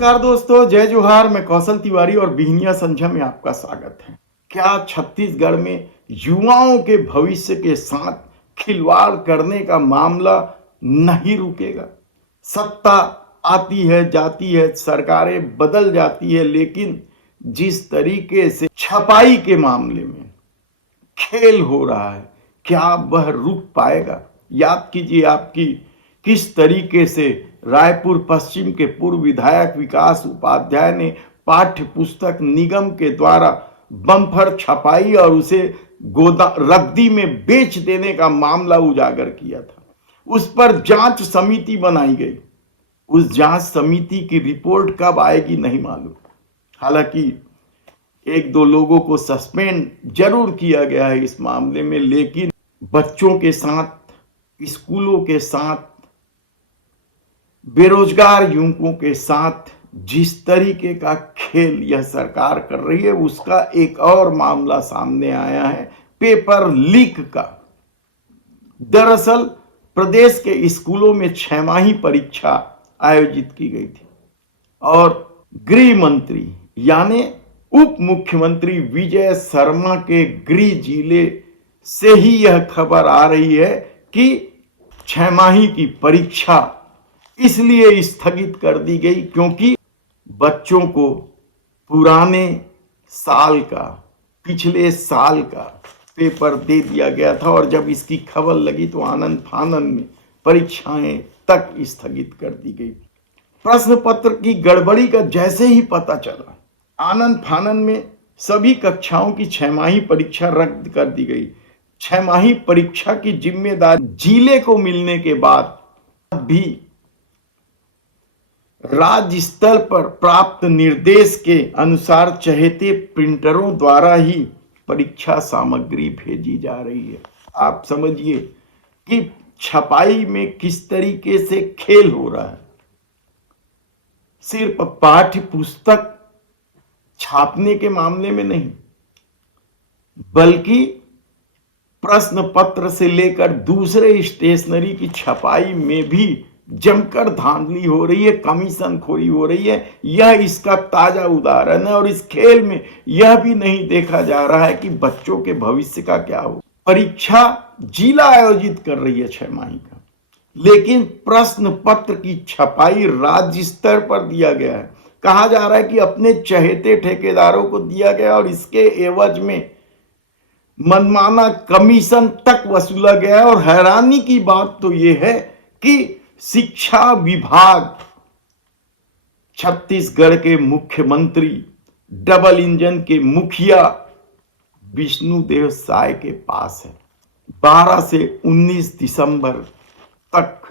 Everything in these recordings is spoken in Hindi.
नमस्कार दोस्तों, जय जोहार। मैं कौशल तिवारी और बिहनिया संझा में आपका स्वागत है। क्या छत्तीसगढ़ में युवाओं के भविष्य के साथ खिलवाड़ करने का मामला नहीं रुकेगा? सत्ता आती है, जाती है, सरकारें बदल जाती है, लेकिन जिस तरीके से छपाई के मामले में खेल हो रहा है, क्या वह रुक पाएगा? याद कीजिए आपकी किस तरीके से रायपुर पश्चिम के पूर्व विधायक विकास उपाध्याय ने पाठ्य पुस्तक निगम के द्वारा बम्पर छपाई और उसे रद्दी में बेच देने का मामला उजागर किया था। उस पर जांच समिति बनाई गई। उस जांच समिति की रिपोर्ट कब आएगी नहीं मालूम। हालांकि एक दो लोगों को सस्पेंड जरूर किया गया है इस मामले में, लेकिन बच्चों के साथ, स्कूलों के साथ, बेरोजगार युवकों के साथ जिस तरीके का खेल यह सरकार कर रही है, उसका एक और मामला सामने आया है, पेपर लीक का। दरअसल प्रदेश के स्कूलों में 6 परीक्षा आयोजित की गई थी और गृह मंत्री यानी उप मुख्यमंत्री विजय शर्मा के गृह जिले से ही यह खबर आ रही है कि 6 की परीक्षा इसलिए स्थगित कर दी गई क्योंकि बच्चों को पुराने साल का, पिछले साल का पेपर दे दिया गया था और जब इसकी खबर लगी तो आनंद फानन में परीक्षाएं तक स्थगित कर दी गई। प्रश्न पत्र की गड़बड़ी का जैसे ही पता चला, आनंद फानन में सभी कक्षाओं की 6 परीक्षा रद्द कर दी गई। 6 परीक्षा की जिम्मेदारी जिले को मिलने के बाद भी राज्य स्तर पर प्राप्त निर्देश के अनुसार चहेते प्रिंटरों द्वारा ही परीक्षा सामग्री भेजी जा रही है। आप समझिए कि छपाई में किस तरीके से खेल हो रहा है। सिर्फ पाठ्य पुस्तक छापने के मामले में नहीं, बल्कि प्रश्न पत्र से लेकर दूसरे स्टेशनरी की छपाई में भी जमकर धांधली हो रही है, कमीशन खोरी हो रही है। यह इसका ताजा उदाहरण है और इस खेल में यह भी नहीं देखा जा रहा है कि बच्चों के भविष्य का क्या हो। परीक्षा जिला आयोजित कर रही है 6 का, लेकिन प्रश्न पत्र की छपाई राज्य स्तर पर दिया गया है। कहा जा रहा है कि अपने चहेते ठेकेदारों को दिया गया और इसके एवज में मनमाना कमीशन तक वसूला गया। और हैरानी की बात तो यह है कि शिक्षा विभाग छत्तीसगढ़ के मुख्यमंत्री, डबल इंजन के मुखिया विष्णुदेव साय के पास है। 12 से 19 दिसंबर तक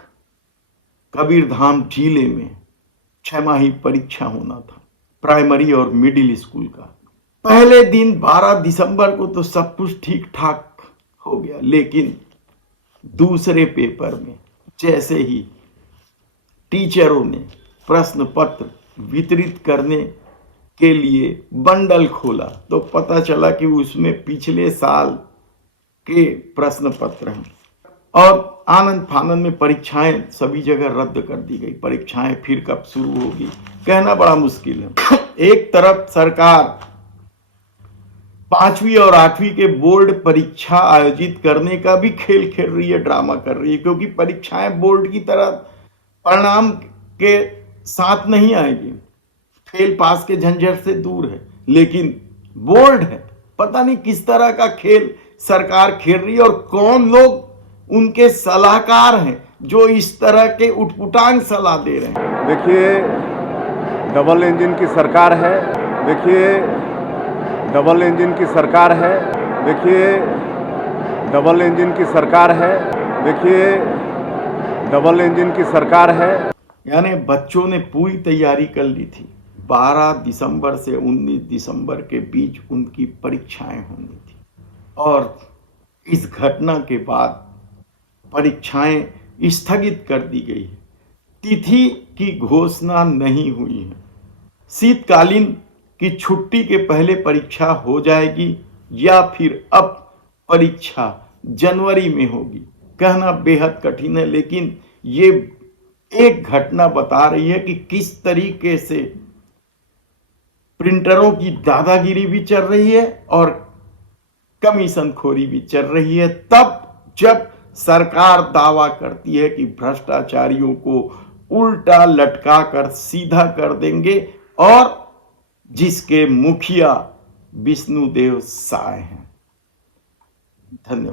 कबीरधाम जिले में 6 परीक्षा होना था, प्राइमरी और मिडिल स्कूल का। पहले दिन 12 दिसंबर को तो सब कुछ ठीक ठाक हो गया, लेकिन दूसरे पेपर में जैसे ही टीचरों ने प्रश्न पत्र वितरित करने के लिए बंडल खोला तो पता चला कि उसमें पिछले साल के प्रश्न पत्र हैं और आनंद फानन में परीक्षाएं सभी जगह रद्द कर दी गई। परीक्षाएं फिर कब शुरू होगी कहना बड़ा मुश्किल है। एक तरफ सरकार 5वीं और 8वीं के बोर्ड परीक्षा आयोजित करने का भी खेल खेल रही है, ड्रामा कर रही है, क्योंकि परीक्षाएं बोर्ड की तरह परिणाम के साथ नहीं आएगी। फेल पास के झंझट से दूर है, लेकिन बोर्ड है। पता नहीं किस तरह का खेल सरकार खेल रही है और कौन लोग उनके सलाहकार हैं जो इस तरह के उटपुटांग सलाह दे रहे हैं। देखिए, डबल इंजन की सरकार है। देखिए, डबल इंजन की सरकार है। देखिए, डबल इंजन की सरकार है। देखिए, डबल इंजन की सरकार है। यानी बच्चों ने पूरी तैयारी कर ली थी। 12 दिसंबर से 19 दिसंबर के बीच उनकी परीक्षाएं होनी थी और इस घटना के बाद परीक्षाएं स्थगित कर दी गई है। तिथि की घोषणा नहीं हुई है। शीतकालीन की छुट्टी के पहले परीक्षा हो जाएगी या फिर अब परीक्षा जनवरी में होगी, कहना बेहद कठिन है। लेकिन ये एक घटना बता रही है कि किस तरीके से प्रिंटरों की दादागिरी भी चल रही है और कमीशनखोरी भी चल रही है, तब जब सरकार दावा करती है कि भ्रष्टाचारियों को उल्टा लटका कर सीधा कर देंगे, और जिसके मुखिया विष्णुदेव साय हैं। धन्यवाद।